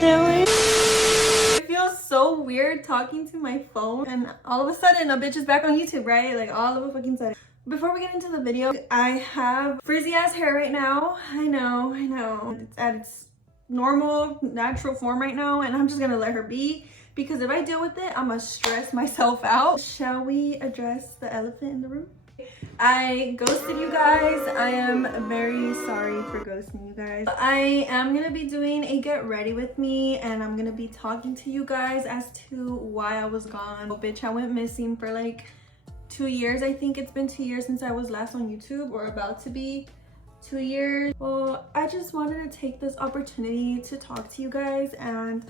doing? It feels so weird talking to my phone and all of a sudden a bitch is back on YouTube, right? Like all of a fucking sudden. Before we get into the video, I have frizzy ass hair right now. I know. It's at its normal, natural form right now, and I'm just gonna let her be because if I deal with it, I'm gonna stress myself out. Shall we address the elephant in the room? I ghosted you guys. I am very sorry for ghosting you guys. I am gonna be doing a get ready with me and I'm gonna be talking to you guys as to why I was gone. Oh, bitch, I went missing for like 2 years. I think it's been 2 years since I was last on YouTube, or about to be 2 years. Well, I just wanted to take this opportunity to talk to you guys and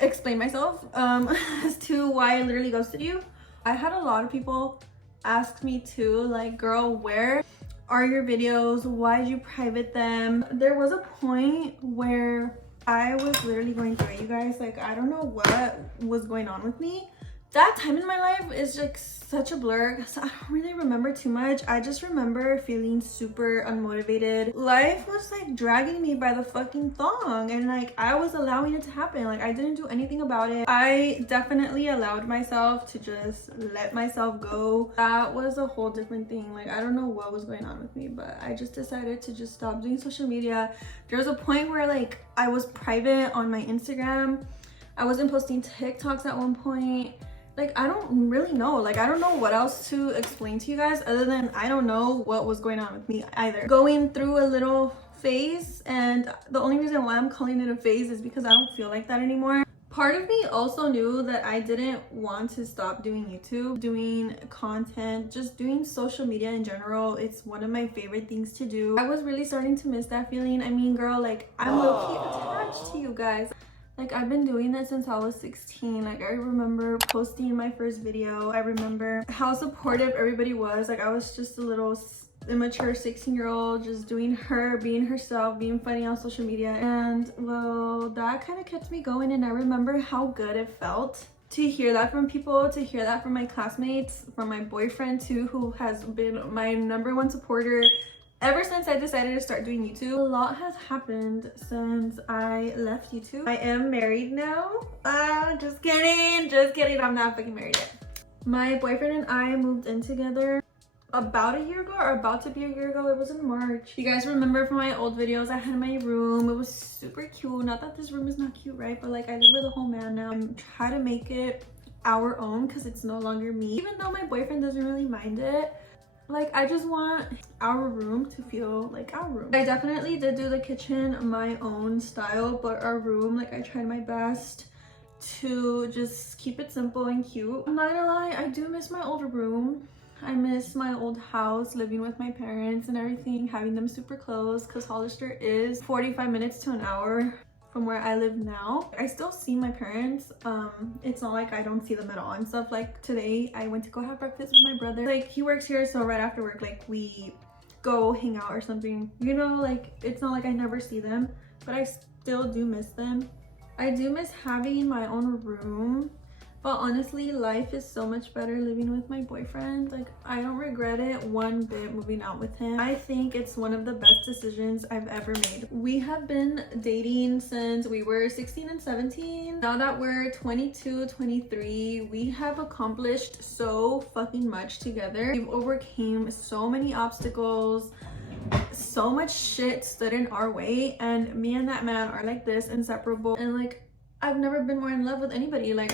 explain myself as to why I literally ghosted you. I had a lot of people ask me too, like, girl, where are your videos? Why did you private them? There was a point where I was literally going through it, you guys. Like, I don't know what was going on with me. That time in my life is like such a blur, so I don't really remember too much. I just remember feeling super unmotivated. Life was like dragging me by the fucking thong, and like I was allowing it to happen. Like I didn't do anything about it. I definitely allowed myself to just let myself go. That was a whole different thing. Like I don't know what was going on with me, but I just decided to just stop doing social media. There was a point where like I was private on my Instagram. I wasn't posting TikToks at one point. Like, I don't really know. Like, I don't know what else to explain to you guys other than I don't know what was going on with me either. Going through a little phase, and the only reason why I'm calling it a phase is because I don't feel like that anymore. Part of me also knew that I didn't want to stop doing YouTube, doing content, just doing social media in general. It's one of my favorite things to do. I was really starting to miss that feeling. I mean, girl, like, I'm low-key attached to you guys. Like, I've been doing this since I was 16. Like, I remember posting my first video. I remember how supportive everybody was. Like, I was just a little immature 16-year-old just doing her, being herself, being funny on social media. And, well, that kind of kept me going. And I remember how good it felt to hear that from people, to hear that from my classmates, from my boyfriend, too, who has been my #1 supporter ever since I decided to start doing YouTube. A lot has happened since I left YouTube. I am married now. Just kidding. I'm not fucking married yet. My boyfriend and I moved in together about a year ago, or about to be a year ago. It was in March. You guys remember from my old videos, I had my room. It was super cute. Not that this room is not cute, right? But like I live with a whole man now. I'm trying to make it our own because it's no longer me. Even though my boyfriend doesn't really mind it. Like, I just want our room to feel like our room. I definitely did do the kitchen my own style, but our room, like, I tried my best to just keep it simple and cute. I'm not gonna lie, I do miss my old room. I miss my old house, living with my parents and everything, having them super close, because Hollister is 45 minutes to an hour from where I live now. I still see my parents. It's not like I don't see them at all and stuff. Like today I went to go have breakfast with my brother. Like he works here, so right after work, like we go hang out or something, you know. Like it's not like I never see them, but I still do miss them. I do miss having my own room, but honestly life is so much better living with my boyfriend. Like I don't regret it one bit moving out with him. I think it's one of the best decisions I've ever made. We have been dating since we were 16 and 17. Now that we're 22, 23, we have accomplished so fucking much together. We've overcame so many obstacles. So much shit stood in our way, and me and that man are like this, inseparable. And like I've never been more in love with anybody. Like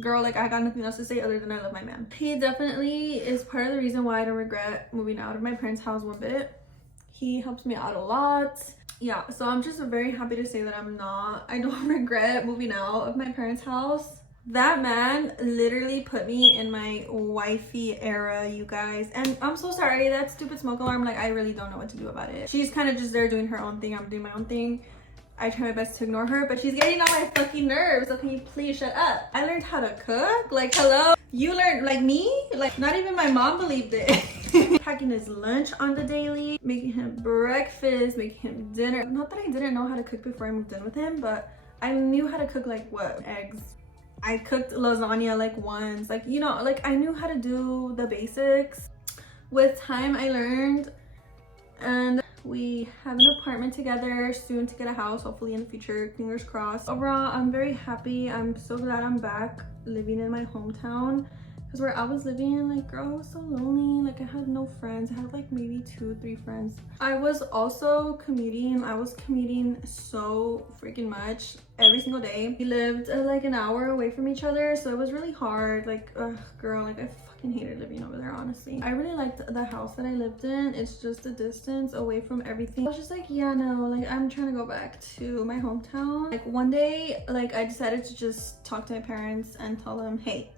girl, like I got nothing else to say other than I love my man. He definitely is part of the reason why I don't regret moving out of my parents' house one bit. He helps me out a lot. Yeah, so I'm just very happy to say that I don't regret moving out of my parents' house. That man literally put me in my wifey era, you guys. And I'm so sorry, that stupid smoke alarm, like I really don't know what to do about it. She's kind of just there doing her own thing. I'm doing my own thing. I try my best to ignore her, but she's getting on my fucking nerves. So can you please shut up? I learned how to cook. Like, hello? You learned, like me? Like, not even my mom believed it. Packing his lunch on the daily, making him breakfast, making him dinner. Not that I didn't know how to cook before I moved in with him, but I knew how to cook, like, what? Eggs. I cooked lasagna, like, once. Like, you know, like, I knew how to do the basics. With time, I learned. And We have an apartment together, soon to get a house, hopefully in the future, fingers crossed. Overall, I'm very happy. I'm so glad I'm back living in my hometown, because where I was living, like, girl, I was so lonely. Like, I had no friends. I had like maybe 2-3 friends. I was also commuting. I was commuting so freaking much every single day. We lived like an hour away from each other, so it was really hard. Like, ugh, girl, like, I fucking hated living over there, honestly. I really liked the house that I lived in. It's just the distance away from everything. I was just like, yeah, no, like, I'm trying to go back to my hometown. Like, one day, like, I decided to just talk to my parents and tell them, hey,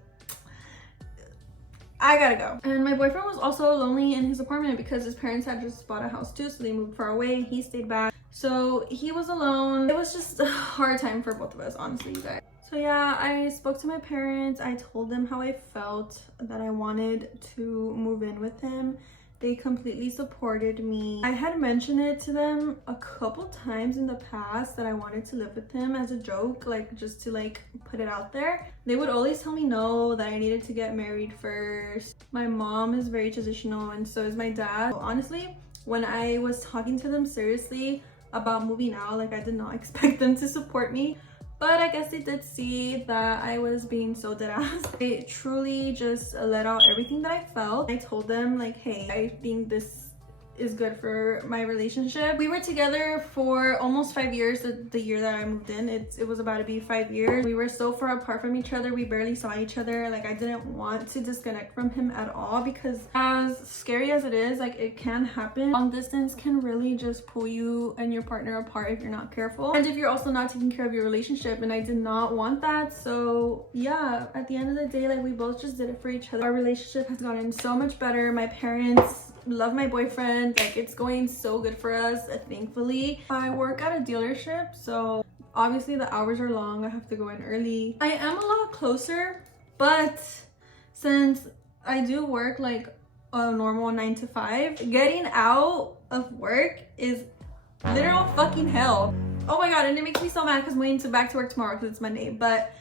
I gotta go. And my boyfriend was also lonely in his apartment because his parents had just bought a house too, so they moved far away. He stayed back, so he was alone. It was just a hard time for both of us, honestly, you guys. So yeah, I spoke to my parents. I told them how I felt, that I wanted to move in with him. They completely supported me. I had mentioned it to them a couple times in the past that I wanted to live with him as a joke, like, just to like put it out there. They would always tell me no, that I needed to get married first. My mom is very traditional and so is my dad. So honestly, when I was talking to them seriously about moving out, like, I did not expect them to support me. But I guess they did see that I was being so deadass. I truly just let out everything that I felt. I told them, like, hey, I think this is good for my relationship. We were together for almost 5 years. The year that I moved in, it was about to be 5 years. We were so far apart from each other. We barely saw each other. Like, I didn't want to disconnect from him at all, because as scary as it is, like, it can happen. Long distance can really just pull you and your partner apart if you're not careful, and if you're also not taking care of your relationship. And I did not want that. So yeah, at the end of the day, like, we both just did it for each other. Our relationship has gotten so much better. My parents love my boyfriend. Like, it's going so good for us, thankfully. I work at a dealership, so obviously the hours are long. I have to go in early. I am a lot closer, but since I do work like a normal 9 to 5, getting out of work is literal fucking hell. Oh my god, and it makes me so mad because I'm going back to work tomorrow because it's Monday. But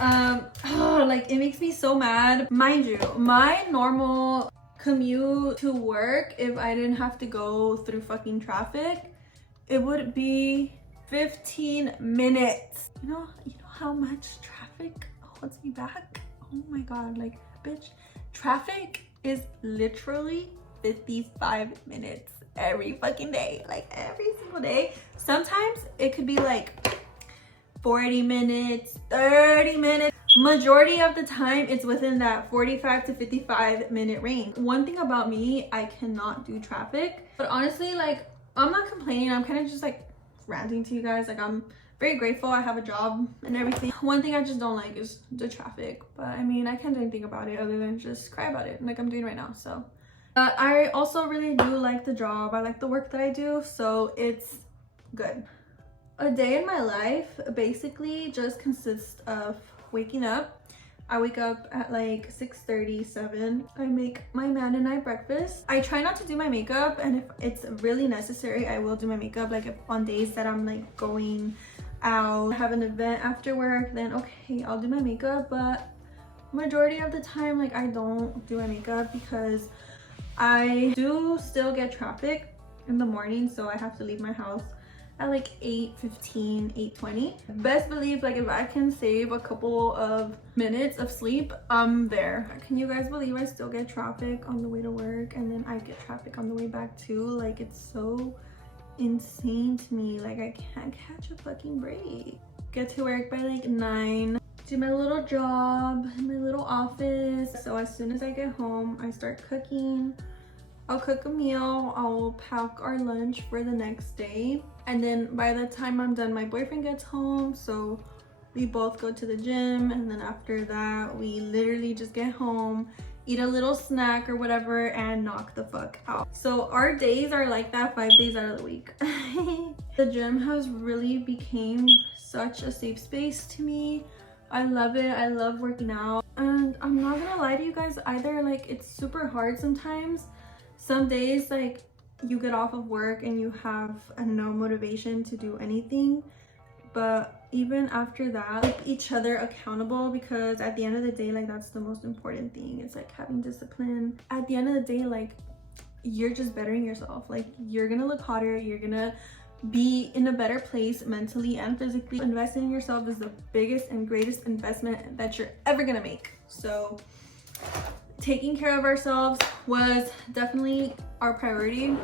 like, it makes me so mad. Mind you, my normal commute to work, if I didn't have to go through fucking traffic, it would be 15 minutes. You know how much traffic holds me back? Oh my god, like, bitch, traffic is literally 55 minutes every fucking day, like, every single day. Sometimes it could be like 40 minutes, 30 minutes. Majority of the time, it's within that 45 to 55 minute range. One thing about me, I cannot do traffic. But honestly, like, I'm not complaining. I'm kind of just like ranting to you guys. Like, I'm very grateful I have a job and everything. One thing I just don't like is the traffic. But I mean, I can't do anything about it other than just cry about it, like I'm doing right now. So I also really do like the job. I like the work that I do, so it's good. A day in my life basically just consists of waking up. I wake up at like 6:37. I make my man and I breakfast. I try not to do my makeup, and if it's really necessary, I will do my makeup. Like, if on days that I'm like going out, have an event after work, then okay, I'll do my makeup. But majority of the time, like, I don't do my makeup because I do still get traffic in the morning, so I have to leave my house at like 8:15, 8:20. Best believe, like, if I can save a couple of minutes of sleep, I'm there. Can you guys believe I still get traffic on the way to work, and then I get traffic on the way back too? Like, it's so insane to me. Like, I can't catch a fucking break. Get to work by like 9, do my little job in my little office. So as soon as I get home, I start cooking. I'll cook a meal, I'll pack our lunch for the next day, and then by the time I'm done, my boyfriend gets home, so we both go to the gym, and then after that, we literally just get home, eat a little snack or whatever, and knock the fuck out. So our days are like that 5 days out of the week. The gym has really became such a safe space to me. I love it. I love working out, and I'm not gonna lie to you guys either, like, it's super hard sometimes. Some days, like, you get off of work and you have no motivation to do anything, but even after that, keep each other accountable, because at the end of the day, like, that's the most important thing. It's like having discipline. At the end of the day, like, you're just bettering yourself. Like, you're gonna look hotter, you're gonna be in a better place mentally and physically. Investing in yourself is the biggest and greatest investment that you're ever gonna make. So taking care of ourselves was definitely our priority.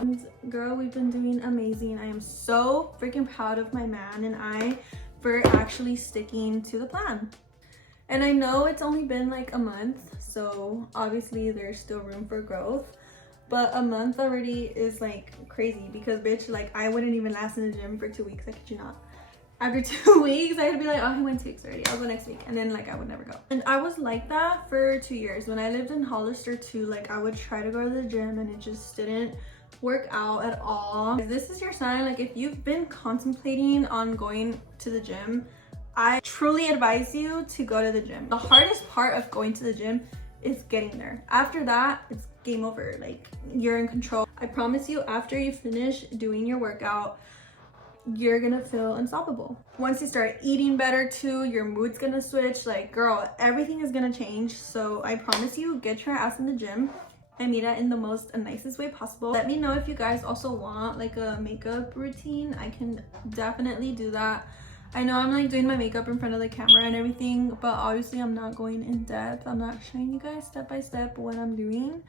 And girl, we've been doing amazing. I am so freaking proud of my man and I for actually sticking to the plan. And I know it's only been like a month, so obviously there's still room for growth, but a month already is like crazy because bitch, like I wouldn't even last in the gym for 2 weeks. I kid you not. After 2 weeks, I'd be like, oh, he went 2 weeks already, I'll go next week. And then like I would never go. And I was like that for 2 years. When I lived in Hollister too, like I would try to go to the gym and it just didn't work out at all. If this is your sign, like if you've been contemplating on going to the gym, I truly advise you to go to the gym. The hardest part of going to the gym is getting there. After that, it's game over. Like, you're in control. I promise you, after you finish doing your workout, you're gonna feel unstoppable. Once you start eating better too, your mood's gonna switch. Like, girl, everything is gonna change. So I promise you, get your ass in the gym. I mean that in the most nicest way possible. Let me know if you guys also want like a makeup routine. I can definitely do that. I know I'm like doing my makeup in front of the camera and everything, but obviously I'm not going in depth. I'm not showing you guys step by step what I'm doing.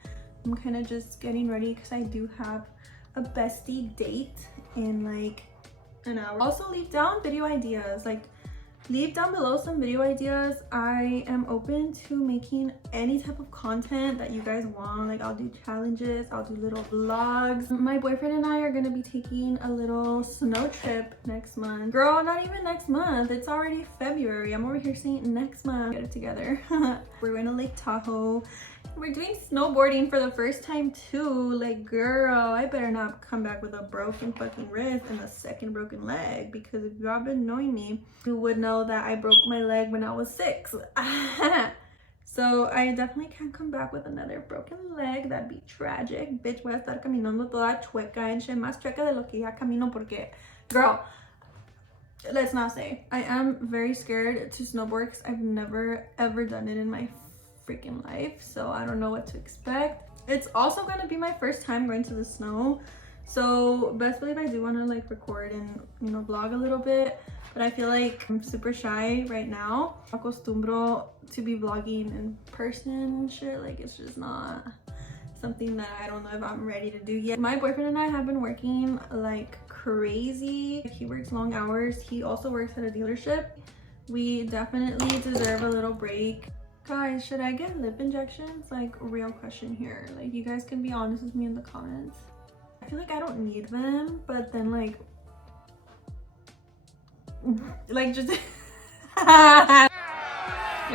I'm kind of just getting ready because I do have a bestie date in like an hour. Also, leave down video ideas. Like, leave down below some video ideas. I am open to making any type of content that you guys want. Like, I'll do challenges, I'll do little vlogs. My boyfriend and I are gonna be taking a little snow trip next month. Girl, not even next month, it's already February. I'm over here saying next month. Get it together. We're going to Lake Tahoe. We're doing snowboarding for the first time too. Like, girl, I better not come back with a broken fucking wrist and a second broken leg, because if y'all been knowing me, you would know that I broke my leg when I was 6. So I definitely can't come back with another broken leg. That'd be tragic. Bitch, voy a estar caminando toda chueca and shit, más chueca de lo que ya camino, porque, girl, let's not say. I am very scared to snowboard because I've never ever done it in my freaking life, so I don't know what to expect. It's also gonna be my first time going to the snow, so best believe I do want to like record and, you know, vlog a little bit, but I feel like I'm super shy right now. Acostumbro to be vlogging in person and shit. Like, it's just not something that I don't know if I'm ready to do yet. My boyfriend and I have been working like crazy. He works long hours. He also works at a dealership. We definitely deserve a little break. Guys, should I get lip injections? Like, real question here. Like, you guys can be honest with me in the comments. I feel like I don't need them, but then like just just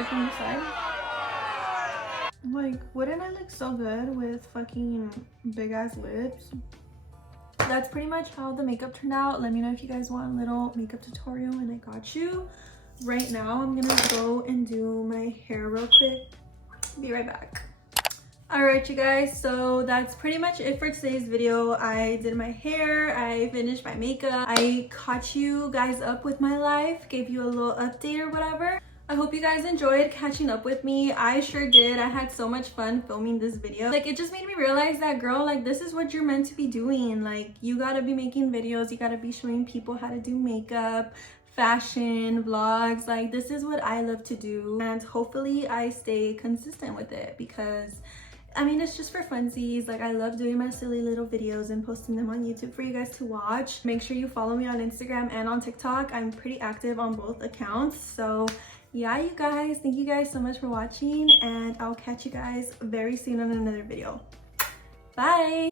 from the side. Like, wouldn't I look so good with fucking big ass lips? That's pretty much how the makeup turned out. Let me know if you guys want a little makeup tutorial and I got you. Right now, I'm gonna go and do my hair real quick. Be right back. All right, you guys, so that's pretty much it for today's video. I did my hair, I finished my makeup, I caught you guys up with my life, gave you a little update or whatever. I hope you guys enjoyed catching up with me. I sure did. I had so much fun filming this video. Like, it just made me realize that, girl, like, this is what you're meant to be doing. Like, you gotta be making videos, you gotta be showing people how to do makeup, fashion, vlogs. Like, this is what I love to do, and hopefully I stay consistent with it, because I mean, it's just for funsies. Like, I love doing my silly little videos and posting them on YouTube for you guys to watch. Make sure you follow me on Instagram and on TikTok. I'm pretty active on both accounts. So yeah, you guys, thank you guys so much for watching, and I'll catch you guys very soon on another video. Bye.